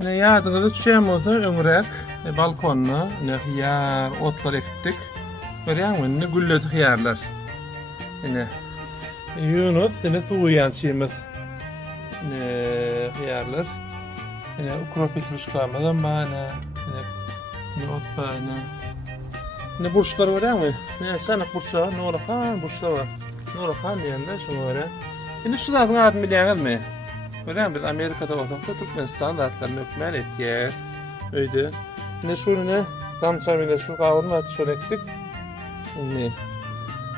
Ne yadınızda düşen olsa öňürek balkonna ne hiyar, otlar ekitdik. Görýäňmi? Ne gülledi hiyarlar. Ine Yunus sene suwuyan çyýmyz. Ne hiyarlar. Ine ukrop petruşkamadan bana. Ne ot bana. Ne burçlar görýäňmi? Ne sanak burçlar, Nurahan burçlar var. Nurahan diýende şoňa görä. Ine şularyň adyny bilýäňizmi? Görýän biz Amerikada bolsakda Türkmenistan zatlaryny ökmän etýär. Öýde. Ne şunu damçamyla şu gawurma atşorekdik. Ne?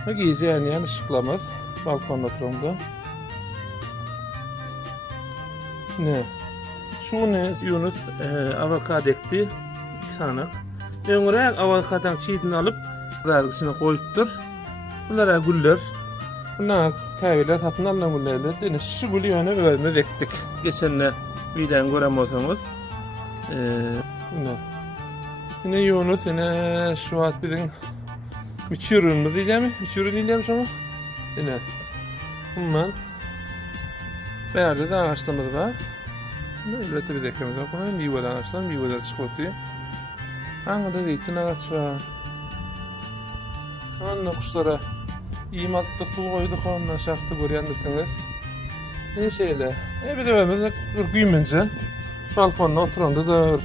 Ne giyeceğin yani ışıklamaz. Balkonda oturumda. Ne? Şu ne? Yunus avokado ekti. 2 sanak. Öňürek avokadoň çiğdini alıp dargysına koyupdur. Bunlara güller. Bunlar kahveler satın alınan güllerler. Dene şu gülü yani ölme ektik. Geçenle birden göremezseniz. Yine Yunus yine şu an birin Üçürünümüz değil mi? Üçürün değil mi şunu? Yine. Bundan. Beyerde de ağaçlarımız var. Elbette bir dekemiz var. Bunlar meyveler ağaçlar. Meyveler çıkıyor. Anında zeytin ağaç var. Anında kuşlara iyi madde su koyduk. Ondan şaftı görüyendirsiniz. Ne şeyle. Bir de böyle ürküyümünce. Balkonda oturanda da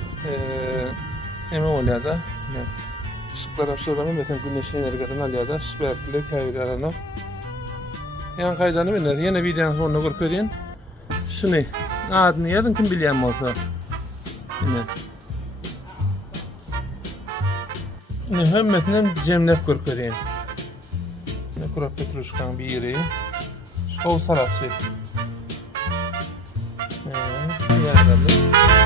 eme oluyor da. Işıklar aşağıdan mesela güneşin enerjiden alıyor da süperli kayılarına. Yan kaydanı biner. Yine videonun sonuna görköreyim. Şunu adını yazın kim bilýän bolsa. Yine hemmetinden jemlep görköreyim. Ne kurap petruşkan bir yeri. Şol salatçı. Yararlı.